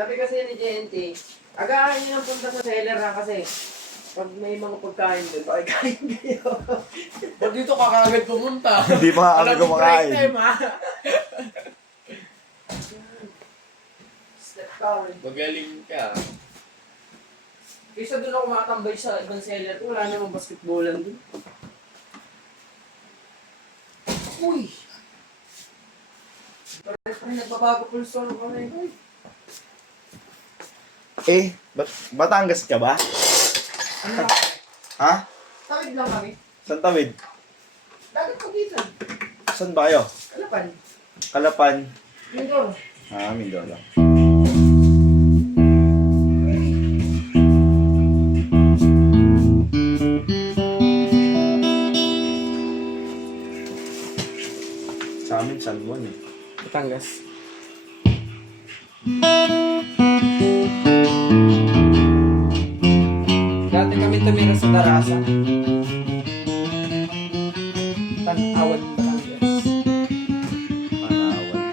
Sabi kasi ni JNT, agahan niyo ng punta sa seller ha kasi pag may mga pagkain doon, pakikain kayo. Ba't dito ka kagad pumunta? Hindi pa kami kumakain. Break time ha? Step down. Magaling ka. Kaysa doon ako makatambay sa ibang seller ko, wala namang basketballan doon. Uy! Parang nagbabago pulso ko na yun. Batangas ka ba? Ano lang? Ha? Tawid lang kami. Saan tawid? Dagat ko dito. Saan ba kayo? Kalapan. Kalapan. Mindoro. Mindoro. Sa amin, San Juan eh. Batangas. Dati kami tumira sa Darasa. Tanawan, Batangas. Panawan.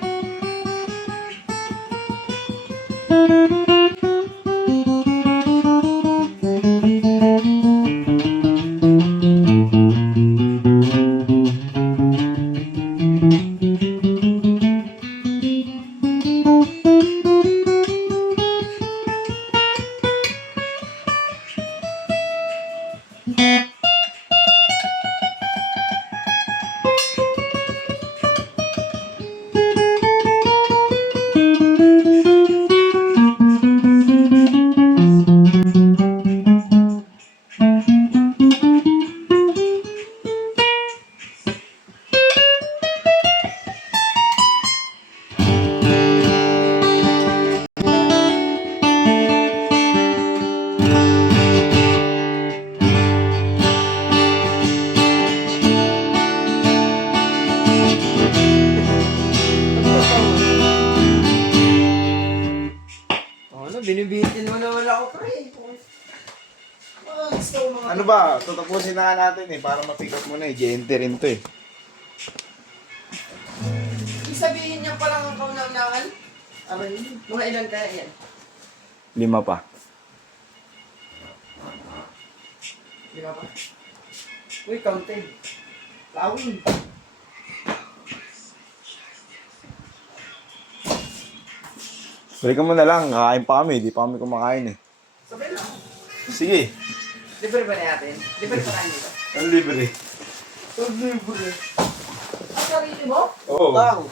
Ano, binibitin mo naman ako, pre. Gusto ko mga... Ano ba? Tatapusin na nga natin eh. Para ma-pick up mo na eh. JNT rin to eh. Isabihin niya palang ang kaunang-unangan. Mga ilan kaya yan? 5 pa. Di ba pa? Uy, counted. Tawin. Balikan mo na lang. Kakain pa kami. Di pa kami kumakain eh. Sabay lang. Sige. Libre ba natin? Libre pa tayo dito? Ang libre. Ang libre. Ang sarili mo? Oo. Lang.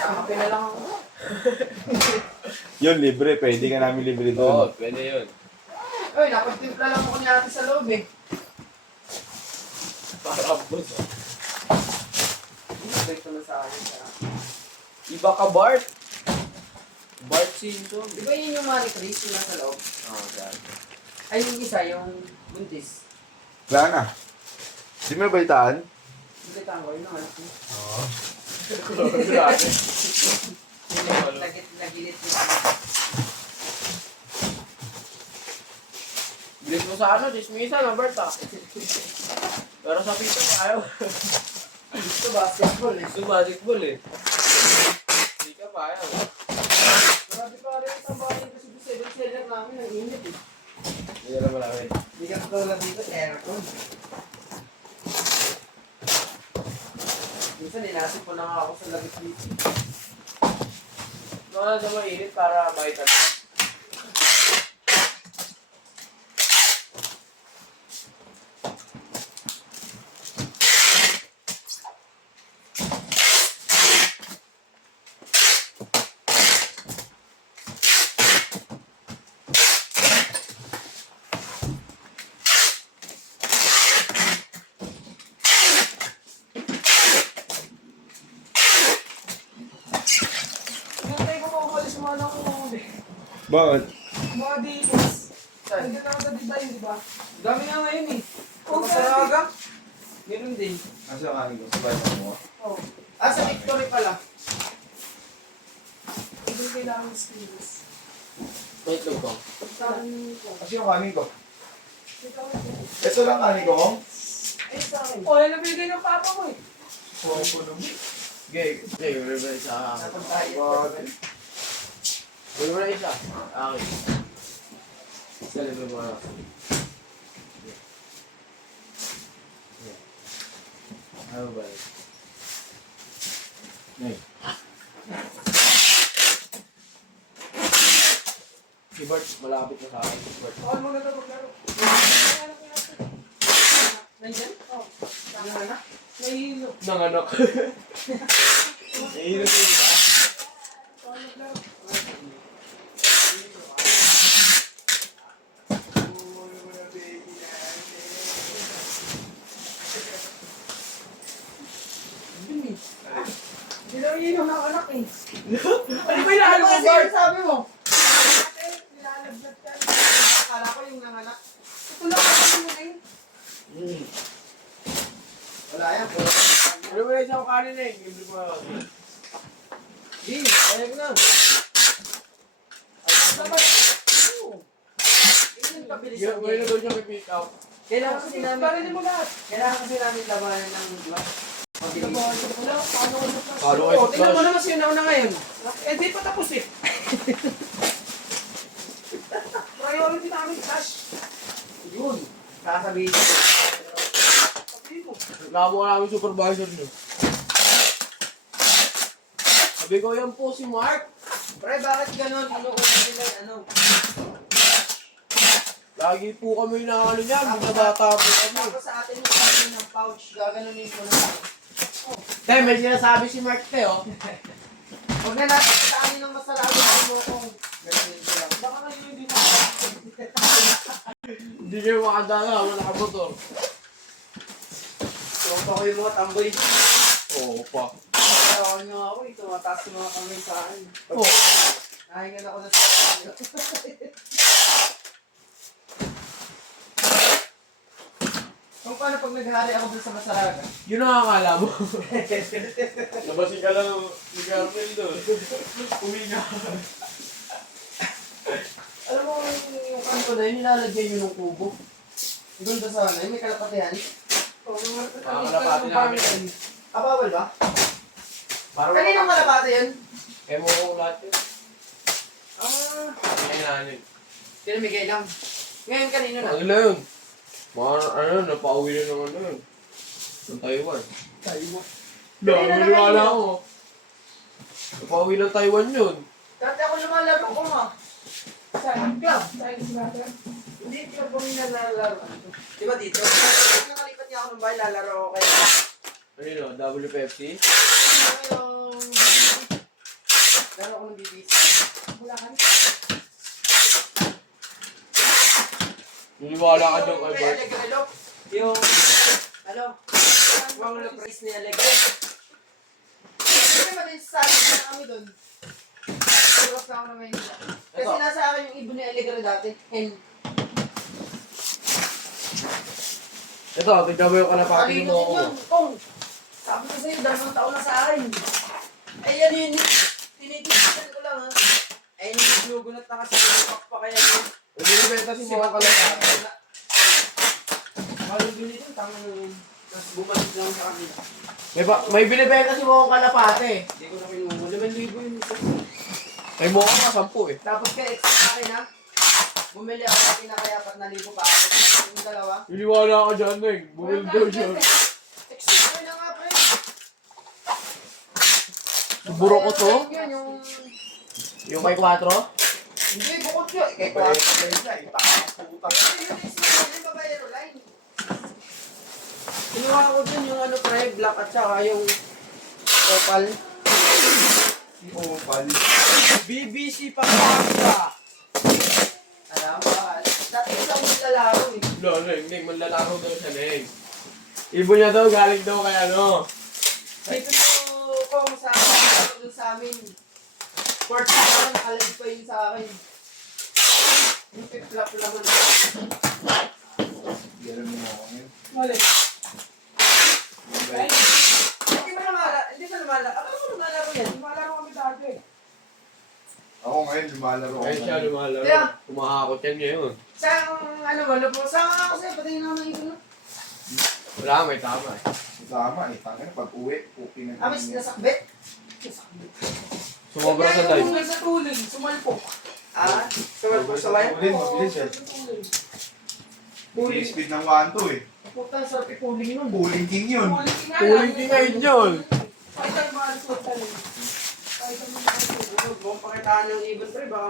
Kape na lang ako. Yun, libre. Pwede ka namin libre Oo, doon. pwede yun. Uy, napagtimpla lang ako natin sa loob eh. Para boss. Ito na sa akin. Iba ka, Bart. Bart Simpson. Di ba yun yung Marie Chris yung nasa loob? Oo, yan. Ay, yung isa, yung buntis. Wala na. Di mo nabalitaan? Hindi tango, yun ang anak mo. Oo. Grabe. Nagilit mo. Bilis mo sa ano, chismisan na, Bart ah. Pero sa pito pa ayaw. Gusto basketball eh. Gusto basketball eh. Hindi ka pa ayaw. Grabe pa rin ang bahay kasi sa 7-seller namin, ang init eh. Hindi ka naman namin. Hindi ka katulad dito, aircon. Minsan ninasip ko na nga ako sa labit dito. Mga sa mainit para makita. Hintay ko makawalis mga nang Bakit? mga dinos. Nandiyan ako sa design, di ba? Dami nga ngayon eh. Kung sa Raga, meron din. Asa ang aking ko? Sabay mo. Oh. Sa Victory pala. Hindi kailangan ng skills. Wait lang ko. Saan ko? Kasi yung kanin ko. Ito ako. Ito lang kanin ko. Ay, sa akin. Oh, yan nabigay ng papa ko eh. Oo po naman. Okay, okay, remember sa... Napunta tayo. Gawin mo na isa. Akin. Isa libre mo na. Ano ba yun? Nay. Si Bart, malapit na sa akin. Si Bart. Bawal mo na ito maglaro. Nandiyan? Oo. Nanganak? Nahihilo. Nanganak. Nahihilo siya. Bawal maglaro. Hindi daw iinom ng anak eh. Ano ba yung mo, Bart? Sabi mo? Ate, nilalaglag ka. Akala ko yung nanganak. Tutulak ka pa mo na yun. Wala yan. Ano ba yung isang kanin eh? Libre mo na. Di, ayag na. Dapat. Yun yung kabilis Ngayon ng na daw siya may pick up. Kailangan kasi namin. Parin mo lahat. Kailangan kasi namin labanan ng block. Wala, paano ko na Paano Oo, kayo tingnan mo flash? naman sino nauna ngayon. Eh, di pa tapos eh. Priority namin cash. Yun. Sasabihin. Sabi mo. Reklamo ka namin supervisor niyo. Sabi ko yan po si Mark. Pre, bakit ganun? Inuulit nila yung ano? Lagi po kami na ano niyan, mga bata po kami. Tapos sa atin yung sabi ng pouch, gaganunin ko na. Tay, may sinasabi si Mark te, oh. Huwag na natin sa amin ng masarado ng mukong. Ganunin ko lang. Baka kayo hindi na. Hindi kayo makadala, wala ka motor. Huwag pa ko yung mga tamboy. Oo pa. Tawakan nyo ako, ito mataas yung mga kamay sa akin. Oo. Nahingan ako na sa akin. Kung paano pag naghari ako dun sa masaraga? Yun ang akala mo. Nabasing ka lang ni Carmel doon. Uminga. Alam mo yung kanto na yun, nilalagyan yun ng kubo. Doon sa sana, may kalapatihan. Oo, mga Kalapati namin. Bawal ba? Parang Kaninong kalapati yun? Eh mo kong lahat yun. Ah, Ay nanin. pinamigay lang. Ngayon kanino na? Ano na yun? Mga ano, napauwi na ng ano yun. Ng Taiwan. Taiwan. Wala ako. Napauwi ng Taiwan yun. Dati ako lumalaro ko ma. Saan club? Saan sila? Hindi ko kami nalalaro. Di ba dito? Pag nakalipat niya ako ng bahay, lalaro ako kayo. Ano yun, WPFC? Ano yung BBC? Laro ako ng BBC. Wala ka rin. Niniwala ka dyan kay Yung Bart. Allegrelo. Yung, ano, yung price ni Allegro. Kasi ba din sa akin na kami doon? Turos na ako na Maynila. Kasi Ito. nasa akin yung ibon ni Allegro dati. And, Ito, tignan mo yung kalapati alino mo din ako. yun. Kung, sabi ko sa'yo, 2 taon na sa akin. Ay, yan yun. Tinitigilan ko lang ha. Ay, nagugunat na kasi yung pa kaya yun. Binibenta si mga kalapati. Malong ganito, tangan yung... Tapos bumalik lang sa kanila. May binibenta si mga kalapati. Hindi ko na pinuha. 5,000 yun. May mukha ka 10 eh. Tapos kaya extra sa akin ha. Bumili ako sa pinakaya 4,000 pa ako. Yung dalawa. Niniwala ka dyan eh. Bumil daw siya. Extra na nga pre. Buro ko to? Yun, yung... Yung may 4? Hindi, bukod yun. Kaya ko ako sa isa. Yung extra yung babayero line. Kinuha ko dun yung ano pre, black at saka yung opal. Opal. BBC Pampanga. Alam ba? Dati isang maglalaro eh. Lolo, hindi. Manlalaro daw siya Neng. Ibon niya daw, galing daw kay ano. Dito yung kung sa ano dun sa amin. 40 lang, nakalag pa yun sa akin. Yung piplap lang ano. Gano'n mo ako ngayon. Mali. Hindi ba namala? Ako mo namalaro yan. Lumalaro kami dati. Ako ngayon, lumalaro ako. Kaya siya lumalaro. Kaya- Kumahakot yan ngayon. Saan, ano ba, lupo? Saan nga ako sa'yo? Patayin na ng ibon. Wala, may tama eh. Tama eh. Tangin, pag uwi, okay na. Amis, nasakbit? Sumobra sa Kaya dive. yung sa tuling, sumalpok. Ah, saway. Tuling, mabilis eh. May speed ng 1-2 eh. Puta, sarap ikuling nun. Pulling king yun. Kuling din ngayon yun. Kahit ang mahal ko talaga. Kahit ang mahal ko. Huwag mong pakitaan ng ibon pre, baka